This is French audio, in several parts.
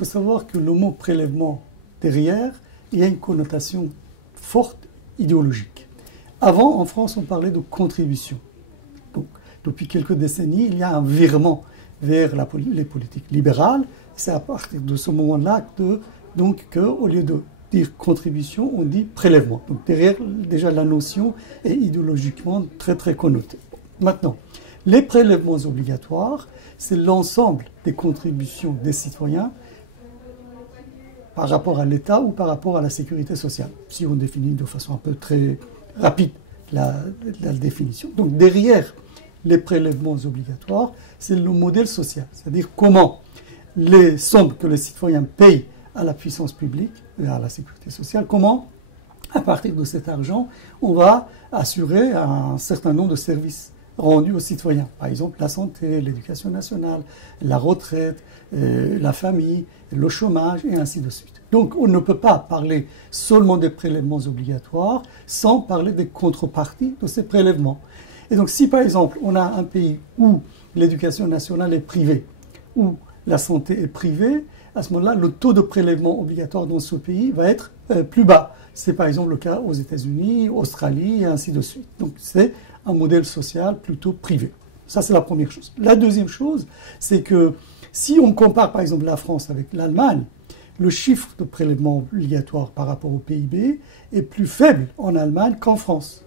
faut savoir que le mot prélèvement, derrière, il y a une connotation forte idéologique. Avant, en France, on parlait de contribution. Donc, depuis quelques décennies, il y a un virement vers les politiques libérales. C'est à partir de ce moment-là qu'au lieu de dire contribution, on dit prélèvement. Donc derrière, déjà, la notion est idéologiquement très, très connotée. Maintenant, les prélèvements obligatoires, c'est l'ensemble des contributions des citoyens par rapport à l'État ou par rapport à la sécurité sociale, si on définit de façon un peu très rapide la définition. Donc derrière les prélèvements obligatoires, c'est le modèle social, c'est-à-dire comment les sommes que les citoyens payent à la puissance publique, à la sécurité sociale, comment, à partir de cet argent, on va assurer un certain nombre de services rendus aux citoyens. Par exemple, la santé, l'éducation nationale, la retraite, la famille, le chômage, et ainsi de suite. Donc, on ne peut pas parler seulement des prélèvements obligatoires sans parler des contreparties de ces prélèvements. Et donc, si par exemple, on a un pays où l'éducation nationale est privée, où la santé est privée, à ce moment-là, le taux de prélèvement obligatoire dans ce pays va être plus bas. C'est par exemple le cas aux États-Unis, Australie, et ainsi de suite. Donc, c'est un modèle social plutôt privé. Ça, c'est la première chose. La deuxième chose, c'est que si on compare par exemple la France avec l'Allemagne, le chiffre de prélèvement obligatoire par rapport au PIB est plus faible en Allemagne qu'en France.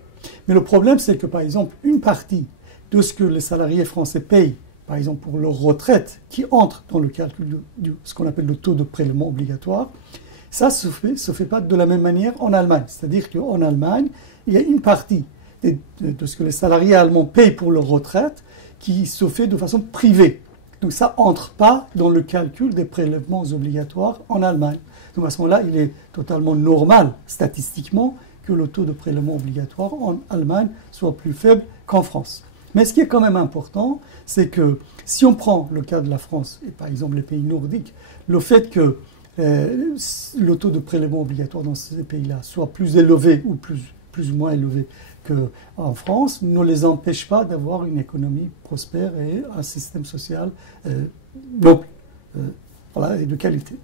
Mais le problème, c'est que par exemple, une partie de ce que les salariés français payent, par exemple pour leur retraite, qui entre dans le calcul de ce qu'on appelle le taux de prélèvement obligatoire, ça ne se fait pas de la même manière en Allemagne. C'est-à-dire qu'en Allemagne, il y a une partie de ce que les salariés allemands payent pour leur retraite qui se fait de façon privée. Donc ça n'entre pas dans le calcul des prélèvements obligatoires en Allemagne. Donc à ce moment-là, il est totalement normal, statistiquement, que le taux de prélèvement obligatoire en Allemagne soit plus faible qu'en France. Mais ce qui est quand même important, c'est que si on prend le cas de la France et par exemple les pays nordiques, le fait que le taux de prélèvement obligatoire dans ces pays-là soit plus élevé ou plus ou moins élevé qu'en France, ne les empêche pas d'avoir une économie prospère et un système social noble et de qualité.